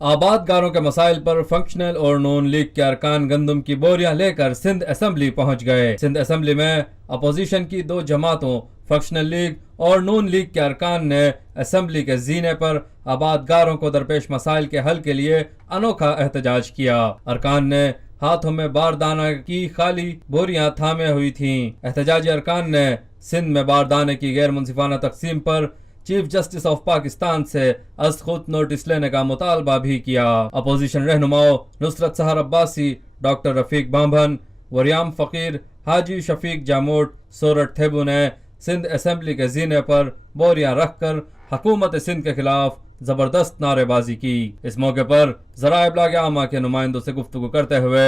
آبادگاروں کے مسائل پر فنکشنل اور نون لیگ کے ارکان گندم کی بوریاں لے کر سندھ اسمبلی پہنچ گئے۔ سندھ اسمبلی میں اپوزیشن کی دو جماعتوں فنکشنل لیگ اور نون لیگ کے ارکان نے اسمبلی کے زینے پر آبادگاروں کو درپیش مسائل کے حل کے لیے انوکھا احتجاج کیا۔ ارکان نے ہاتھوں میں باردانہ کی خالی بوریاں تھامے ہوئی تھیں۔ احتجاجی ارکان نے سندھ میں باردانے کی غیر منصفانہ تقسیم پر چیف جسٹس آف پاکستان سے از خود نوٹس لینے کا مطالبہ بھی کیا۔ اپوزیشن رہنماؤں نصرت سحر عباسی، ڈاکٹر رفیق بامبھن، وریام فقیر، حاجی شفیق جاموٹ، سورٹ تھیبو نے سندھ اسمبلی کے زینے پر بوریاں رکھ کر حکومت سندھ کے خلاف زبردست نعرے بازی کی۔ اس موقع پر ذرائع ابلاغ عامہ کے نمائندوں سے گفتگو کرتے ہوئے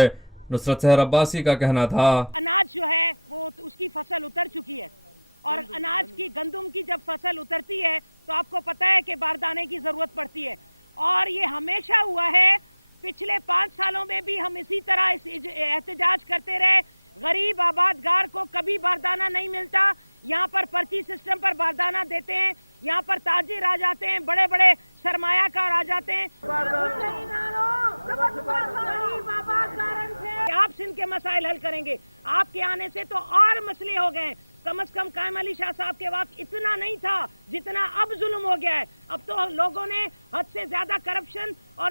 نصرت سحر عباسی کا کہنا تھا، اناج جو ہے وہ اس کی فصل اتر چکی ہے، اور اناج کی گندم کی جب فصل اترتی ہے تو آپ کو پتہ ہے کہ باردانے کی ضرورت پڑتی ہے، اور یہ ہمیشہ ہوا ہے۔ پچھلے 5 سالوں میں بھی ہم اسی طرح احتجاج کرتے رہے۔ غریب آبادگار کو کبھی باردانہ نہیں ملتا۔ یہاں پر پرچی سسٹم پر باردانہ دیتے ہیں، یہاں پر تاجر آ جاتے ہیں، بڑے بڑے سرمایہ کار آ جاتے ہیں۔ آپ سندھ کے مسائل حل کریں گے، آپ کے آنے سے تو اور مسئلے ہو گئے۔ کم از کم قائم علی شاہ صاحب کے وقت اتنا نہیں تھا جتنا اب ظلم ہو گیا ہے۔ اب تو لوگوں نے حد سے زیادہ کرپشن اور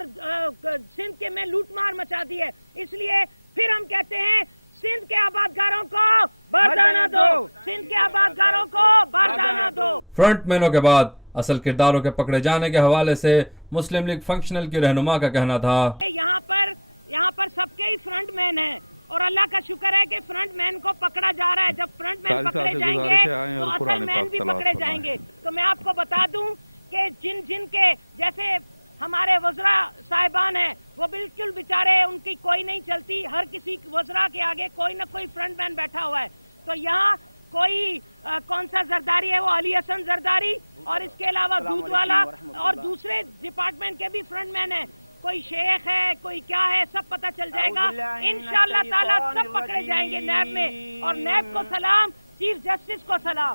سندھ کے میں لوٹ مار مچا دی ہے۔ اس لیے پھر ہم کہتے ہیں سندھ کے آبادگاروں کو باردانہ دو، سندھ کے آبادگاروں کو باردانہ دو۔ فرنٹ مینوں کے بعد اصل کرداروں کے پکڑے جانے کے حوالے سے مسلم لیگ فنکشنل کی رہنما کا کہنا تھا، یہاں پر سب کے ہی فرنٹ مین ہیں، اور اللہ کا شکر ہے کہ فرنٹ مین کو پکڑا جا رہا ہے۔ جب فرنٹ مین پکڑے جائیں گے تو اصل مین بھی پکڑے جائیں گے۔ تو میں آپ کو بتا دوں کہ جن کے جیسے ہمارے وزراء صاحبان ہیں، وہ بالکل بیچارے ان کی کوئی نہیں چلتی۔ ہر کسی وزراء کے آگے کوئی نہ کوئی فرنٹ مین بیٹھا ہوا ہے۔ تو یہاں کوئی کون سا زرداری ہے، وہ علی حسن زرداری، اور اس کے علاوہ دودھ والا اور دوسرے ڈپارٹمنٹ کے بھی فرنٹ مین ہیں۔ کوئی شیخ ہے، کوئی کیا ہے، سب پتہ چل جائے گا انشاءاللہ تعالیٰ۔ سب پکڑے جائیں گے نیب میں، اور نیب کو سلام، چیف جسٹس کو سلام۔